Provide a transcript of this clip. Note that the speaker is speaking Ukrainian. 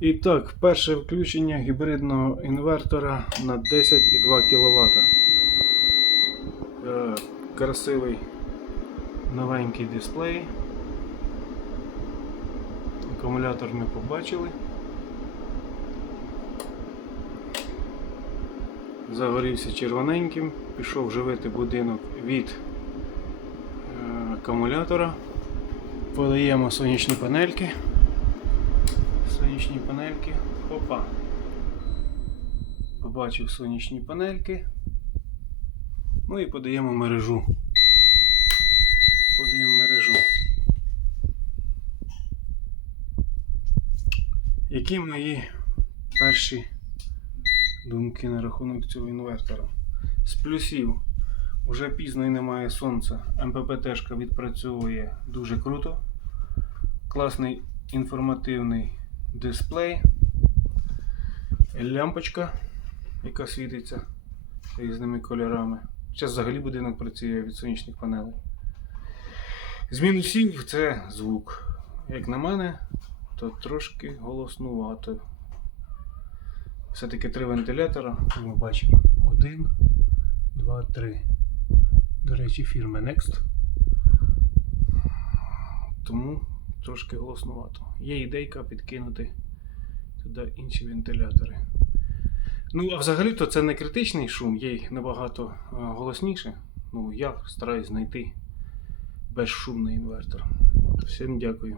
І так, перше включення гібридного інвертора на 10,2 кВт. Е, Красивий новенький дисплей. Акумулятор ми побачили. Загорівся червоненьким, пішов живити будинок від е, акумулятора. Подаємо сонячні панельки. Сонячні панельки. Опа. Побачив сонячні панельки. Ну і подаємо мережу. Подаємо мережу. Які мої перші думки на рахунок цього інвертора? З плюсів. Уже пізно і немає сонця. МППТ-шка відпрацьовує дуже круто. Класний інформативний дисплей. Лямпочка, яка світиться різними кольорами. Зараз взагалі будинок працює від сонячних панелей. З мінусів це звук. Як на мене, то трошки голоснувато. Все-таки три вентилятора. Ми бачимо. Один, два, три. До речі, фірми Next. Тому трошки голоснувато. Є ідейка підкинути туди інші вентилятори. Ну, а взагалі-то це не критичний шум, є набагато е, голосніше. Ну, я стараюсь знайти безшумний інвертор. Всім дякую.